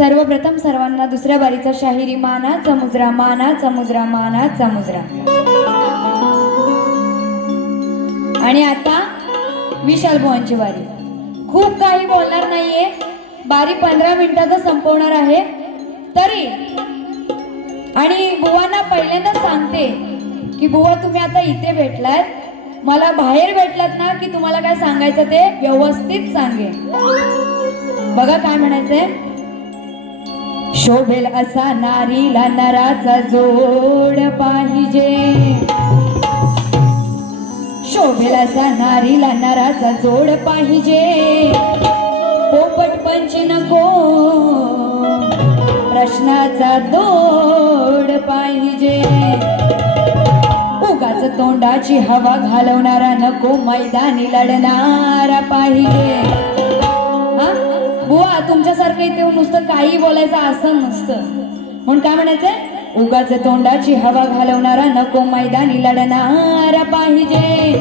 सर्वप्रथम सर्वांना दुसऱ्या बारीचा शाहिरी माना मुजरा माना मुजरा माना चमुद्रा आणि आता विशाल बुवांची बारी खूप काही बोलणार नाहीये. बारी पंधरा मिनिटातच संपवणार आहे. तरी आणि बुवांना पहिल्यांदा सांगते की बुवा तुम्ही आता इथे भेटलात. मला बाहेर भेटलात ना की तुम्हाला काय सांगायचं ते व्यवस्थित सांगेन बघा काय म्हणायचंय. शोभेल असा नारीला नराचा जोड पाहिजे. शोभेल असा नारीला नराचा जोड पाहिजे. पोपट पंच नको. प्रश्नाचा दोड पाहिजे. उगाच तोंडाची हवा घालवणारा नको मैदानी लढणारा पाहिजे. बुवा तुमच्यासारखं इथे नुसतं काही बोलायचं असं नसतं. म्हणून काय म्हणायचंय? उगाच तोंडाची हवा घालवणारा नको मैदानी लढणारा पाहिजे.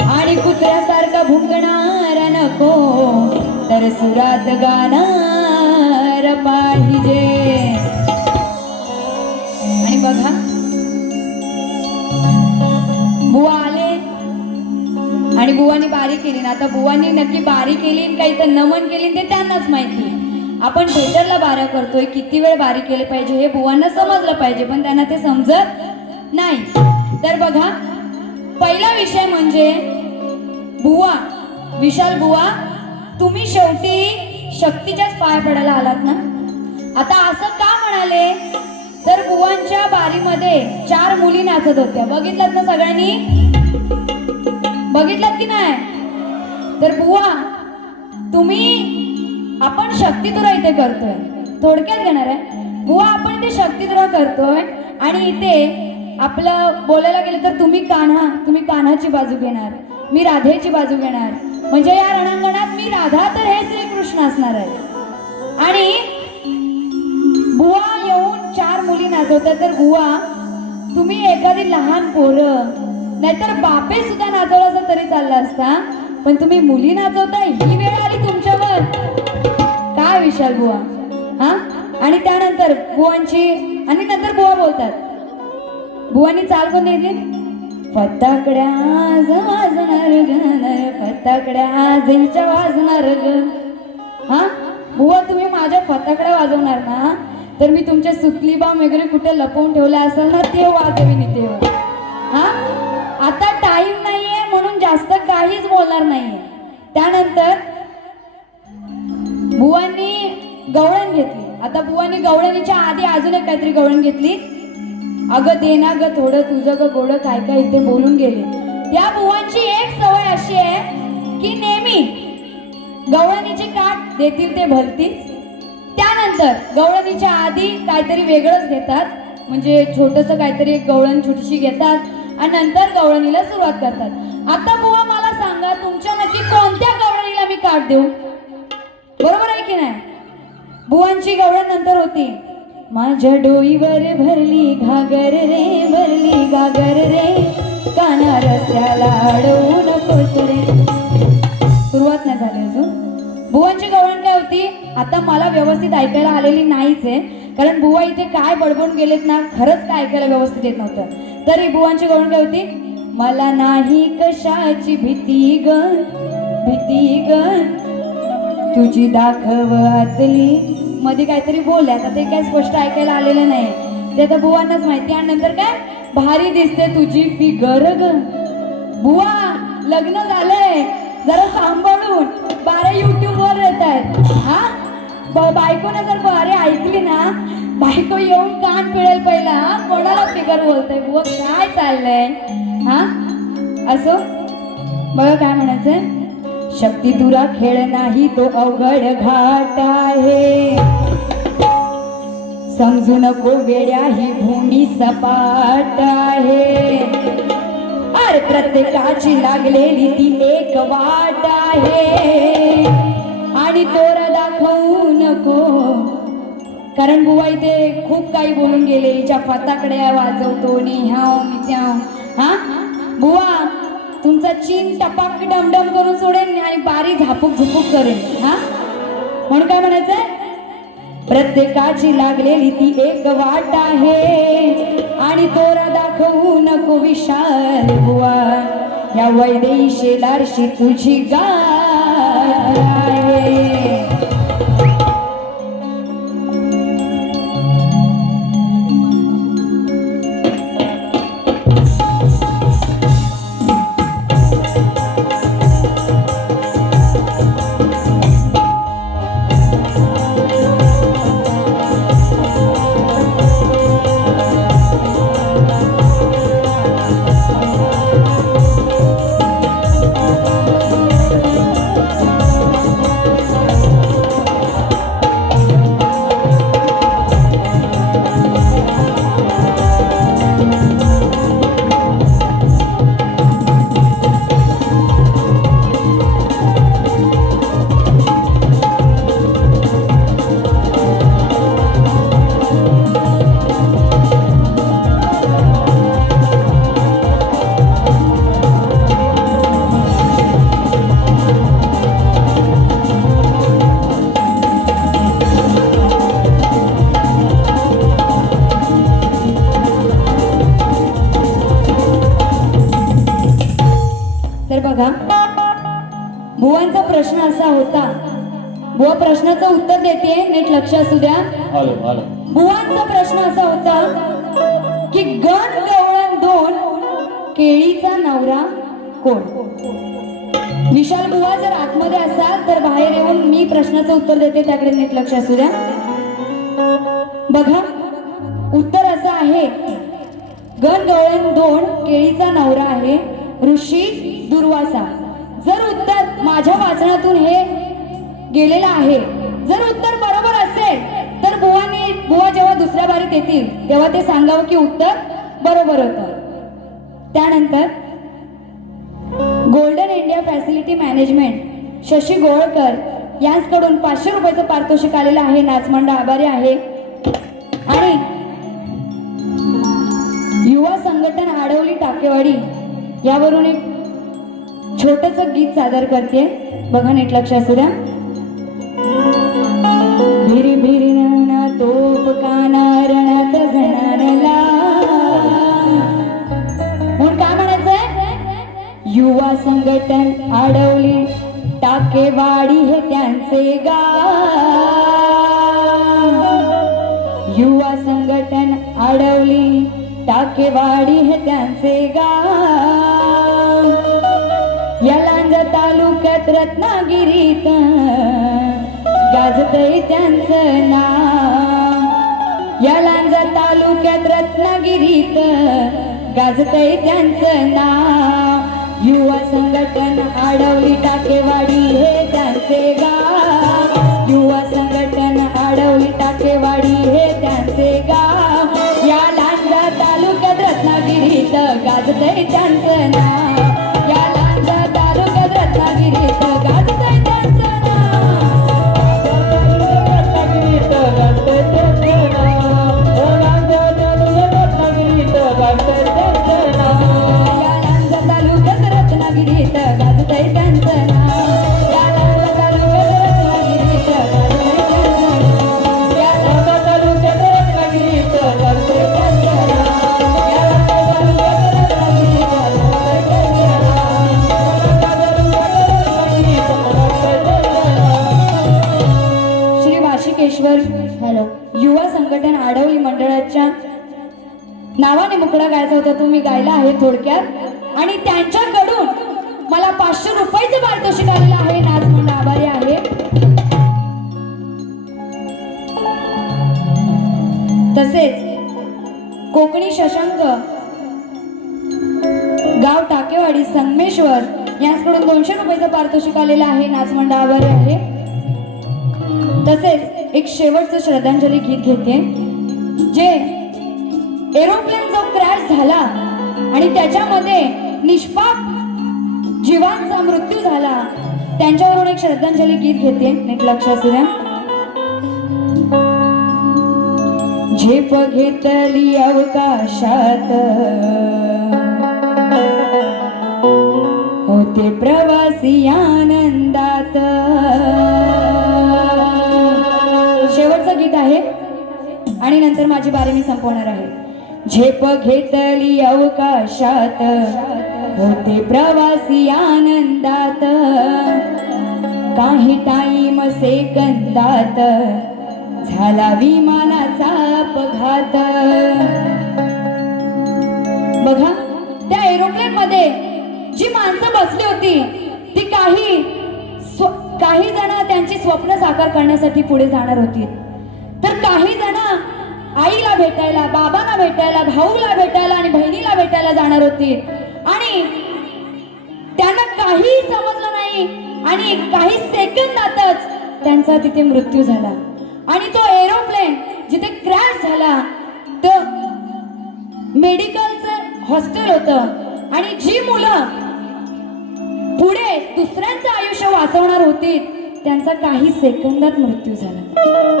आणि कुत्र्यासारखा भुंकणारा नको तर सुरात गाणार पाहिजे. आणि बघा बुवानी बारी केली ना आता बुवानी नक्की बारी केली काही तर नमन केली ते त्यांनाच माहिती आपण थेटरला बारा करतोय किती वेळ बारी केले पाहिजे हे बुवांना समजलं पाहिजे पण त्यांना ते समजत नाही. तर बघा पहिला विषय म्हणजे बुवा विशाल बुवा तुम्ही शेवटी शक्तीच्याच पाय पडायला आलात ना? आता असं का म्हणाले? तर बुवांच्या बारीमध्ये चार मुली नाचत होत्या. बघितलं ना सगळ्यांनी? बघितलं की नाही? तर बुवा तुम्ही आपण शक्तितुरा इथे करतोय. थोडक्यात घेणार आहे. बुवा आपण इथे शक्तितुरा करतोय आणि इथे आपलं बोलायला गेलं तर तुम्ही कान्हा तुम्ही कान्हाची बाजू घेणार. मी राधेची बाजू घेणार. म्हणजे या रणांगणात मी राधा तर हे श्रीकृष्ण असणार आहे. आणि बुवा येऊन चार मुली नाचवतात. तर बुवा तुम्ही एखादी लहान पोरं नाहीतर बापे सुद्धा नाचवला तरी चालला असता. पण तुम्ही मुली नाचवता ही वेळ आली तुमच्यावर. काय विशाल बुवा? हा? आणि त्यानंतर बुवांची आणि नंतर बुवा बोलतात. बुवानी चाल कोण येते फताकड्या आज वाजणार ग फताकड्या आज हिच्या वाजणार ग. हा? बुवा तुम्ही माझ्या फताकड्या वाजवणार ना? तर मी तुमच्या सुतली बाम वगैरे कुठे लपवून ठेवला असेल ना ते वाजवीन तेव्हा हा? जास्त काहीच बोलणार नाहीये. त्यानंतर बुवांनी गवळण घेतली. आता बुवांनी गवळणीच्या आधी अजून एक काहीतरी गवळण घेतली. अगं दे ना ग थोडं तुझं ग गोड काय काय इथे बोलून गेले. त्या बुवांची एक सवय अशी आहे की नेहमी गवळणीची काठ देतील ते भलतीच त्यानंतर गवळणीच्या आधी काहीतरी वेगळंच घेतात. म्हणजे छोटस काहीतरी एक गवळण छोटीशी घेतात आणि नंतर गवळणीला सुरुवात करतात. आता बुवा मला सांगा तुमच्या नक्की कोणत्या गवळणीला मी काट देऊ? बरोबर आहे की नाही? बुवांची गवळण नंतर होती. माझ्या डोईवर भरली घागर रे भरली घागर रे. काना रस्त्याला अडवू नकोस रे. सुरुवात नाही झाली अजून. बुवांची गवळण काय होती? आता मला व्यवस्थित ऐकायला आलेली नाहीच आहे. कारण बुवा इथे काय बडबडून गेलेत ना खरंच काय ऐकायला व्यवस्थित येत नव्हतं. तरी बुवांची गवळण काय होती? मला नाही कशाची भीती ग भीती ग. तुझी दाखव आतली. मध्ये काहीतरी बोल आता ते काय स्पष्ट ऐकायला आलेलं नाही. ते आता बुवांनाच माहिती आणि नंतर काय? भारी दिसते तुझी फिगर ग. बुवा लग्न झालंय. जरा सांभाळून. बारा युट्यूब वर येत आहेत. हा? ब- जर बारे ऐकली ना बायको येऊन कान पिळेल पहिला हा? कोणाला फिगर बोलतय? बुवा काय चाललंय? हा? असो? बघा काय म्हणायचं शक्ती तुरा खेळ नाही तो अवघड घाट आहे. समजू नको वेड्या ही भूमी सपाट आहे. अरे प्रत्येकाची लागलेली ती एक वाट आहे. आणि तोरा दाखवू नको. कारण बुवा इथे खूप काही बोलून गेले. हिच्या फटाकड्या वाजवतो नेहा ह्याव नि हा? बुवा तुमचा चीन टपाक डमडम करून सोडेन आणि बारी झापूक झुपूक करेन हा? म्हणून काय म्हणायचंय? प्रत्येकाची लागलेली ती एक वाट आहे आणि तोरा दाखवू नको विशाल बुवा या वैदेशी शेलारशी तुझी गाठ लक्ष असू द्या. बुवांचा प्रश्न असा होता की गण गवळण दोन केळीचा नवरा कोण? विशाल बुवा जर आतमध्ये असाल तर बाहेर येऊन मी प्रश्नाचं उत्तर देते त्याकडे नीट लक्ष असू द्या. बघा उत्तर असं आहे गण गवळण दोन केळीचा नवरा आहे ऋषी दुर्वासा. जर उत्तर माझ्या वाचनातून हे गेलेलं आहे जर उत्तर बरोबर असेल तर बुवानी बुवा जेव्हा दुसऱ्या बारीत येतील तेव्हा ते सांगावं की उत्तर बरोबर होतं. त्यानंतर golden India facility management Shashi Golkar यांचकडून पाचशे रुपयाचं पारितोषिक आलेलं आहे. नाचमंडळ आभारी आहे. आणि युवा संघटन आडवली टाकेवाडी यावरून एक छोटस गीत सादर करते. बघा नीट लक्ष असू द्या युवा संघटन आडवली टाकेवाडी हे त्यांचे गाव. युवा संघटन आडवली टाकेवाडी हे त्यांचे गाव. यलांज तालुक्यात रत्नागिरीत गाजतय त्यांचं नाव. यलांज तालुक्यात रत्नागिरीत गाजतय त्यांचं नाव. युवा संघटन आडवली टाकेवाडी हे त्यांचे गाव. युवा संघटन आडवली टाकेवाडी हे त्यांचे गाव. या लांजा तालुक्यात रत्नागिरीत गाजते त्यांचं नाव. तुकडा गायचा होता तो मी गायला आहे थोडक्यात. आणि त्यांच्याकडून मला पाचशे रुपयाचं पारितोषिक आलेलं आहे नाच म्हणून आभारी आहे. तसेच कोकणी शशांक गाव टाकेवाडी संगमेश्वर यांकडून दोनशे रुपयाचं पारितोषिक आलेलं आहे नाचमंडळ आभारी आहे. तसेच एक शेवटचं श्रद्धांजली गीत घेते जे एरोप्लेन जो क्रॅश झाला आणि त्याच्यामध्ये निष्पाप जीवांचा मृत्यू झाला. त्यांच्यावरून एक श्रद्धांजली गीत घेते. नीट लक्ष असू द्या. झेप घेतली अवकाशात. होते प्रवासी आनंदात. शेवटचं गीत आहे. आणि नंतर माझी बारी मी संपवणार आहे. झेप घेतली अवकाशात. होते प्रवासी आनंदात. काही टाईम सेकंदात झाला विमानाचा अपघात. बघा त्या एरोप्लेन मध्ये जी माणसं बसली होती ती काही काही जण त्यांची स्वप्न साकार करण्यासाठी पुढे जाणार होती. तर काही जण आईला भेटायला बाबांना भेटायला भाऊला भेटायला आणि बहिणीला भेटायला जाणार होती. आणि त्यांना काहीही समजलं नाही आणि काही सेकंदातच त्यांचा तिथे मृत्यू झाला. आणि तो एरोप्लेन जिथे क्रॅश झाला तो मेडिकलचं हॉस्टेल होतं. आणि जी मुलं पुढे दुसऱ्यांचं आयुष्य वाचवणार होती त्यांचा काही सेकंदात मृत्यू झाला.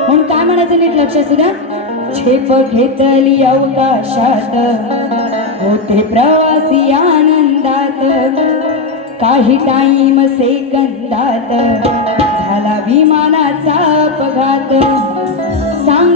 म्हणून काय म्हणायचं नीट लक्ष असू द्या झेप घेतली अवकाशात. होते प्रवासी आनंदात. काही टाईम सेकंदात. झाला विमानाचा अपघात. सांग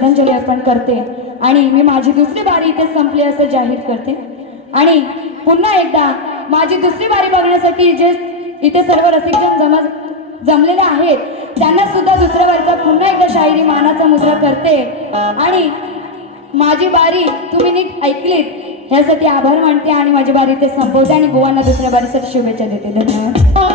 श्रद्धांजली अर्पण करते. आणि मी माझी दुसरी बारी इथे संपली असं जाहीर करते. आणि पुन्हा एकदा माझी दुसरी बारी बघण्यासाठी जे इथे सर्व रसिकजन जमा जमलेले आहेत त्यांना सुद्धा दुसऱ्या बारीचा पुन्हा एकदा शाहिरी मानाचा मुद्रा करते. आणि माझी बारी तुम्ही नीट ऐकलीत ह्यासाठी आभार मानते आणि माझी बारी ते संपवते आणि गोवांना दुसऱ्या बारीसाठी शुभेच्छा देते. धन्यवाद.